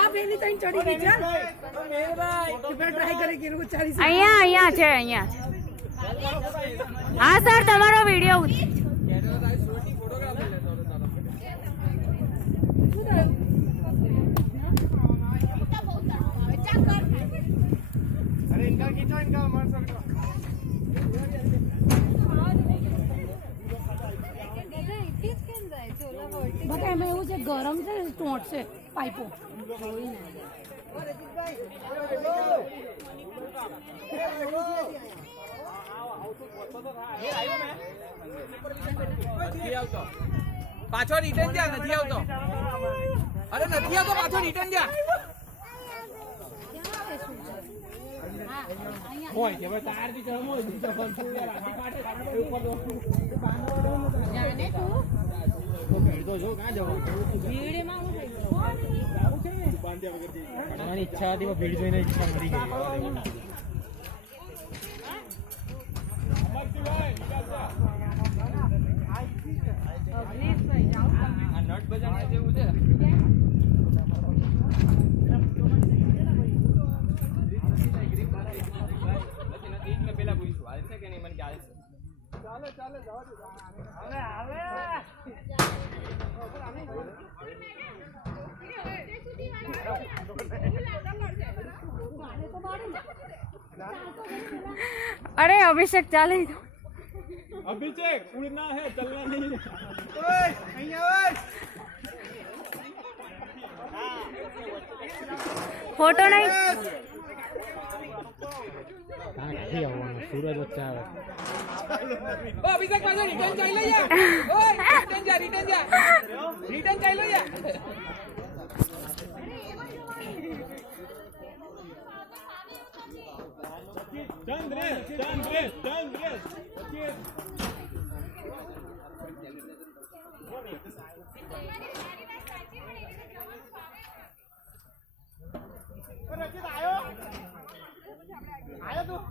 आप એની તઈ ચડી ગઈ છે મેરભાઈ કિપર ટ્રાય કરે કે લોકો 40 અહીંયા છે હા સર તમારો વિડિયો अरे इनका खींचो इनका हमारे सर का બકા એમાં એવું છે ગરમ છે ટોટ છે પાઇપો પાછો રિટર્ન જા નથી આવતો અરે નથી આવતો પાછો રિટર્ન જા હોય કે ભાઈ તાર થી ચડમો બીજો ફોન છોડ રાખી કાઢે ઉપર દો જાને તું તો ભીડ તો જો કાં જવું ભીડ માં હું થઈ ગયો છે ને બાંધ્યા વગર ઘણાની ઈચ્છા હતી ભીડ જોઈને ઈચ્છા મરી ગઈ અગ્નિશભાઈ જાવ આ નટ બજાર જેવું છે પેલા પૂછ્યું હાલશે કે નહીં મને કે હાલશે ચાલે ચાલે જવા દો अरे अभिषेक चाले अभिषेक उड़ना है चलना नहीं ओए અહીંયા ओए फोटो नहीं सूरज बच्चा है ओ अभिषेक पाछो रिटर्न ચાલી લે યાર ઓય રિટર્ન જા રિટર્ન ચાલી લે યાર રચિત આયો તું